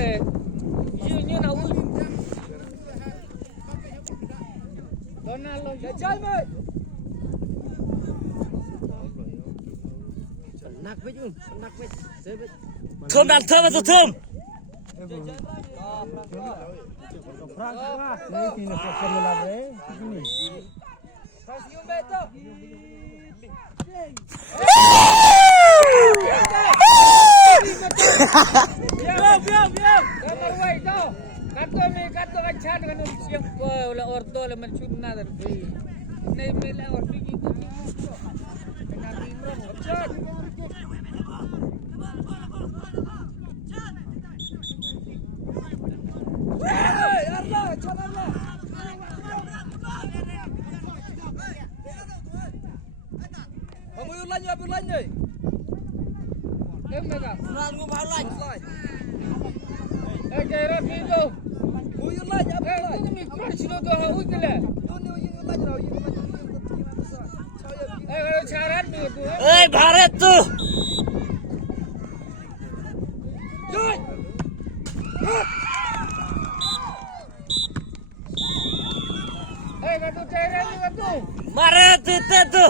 le. Ini nak ul. Donald lo jajal mai. Nak bejun, nak bej. Thơm đặt thơm vào thơm. Kata macam dengan siapa oleh ordo le mencuna tadi. Ini mela ordo itu. Nabi Imran macam. Hey, Allah, Allah. Kamu ulang ni. Mereka. Lalu balan. Jarak itu. Uyulan apa? Ini mikir sih tu orang uyulan. Cara tu. Bharat tu. Joy. Katu cara ni katu. Bharat itu tu.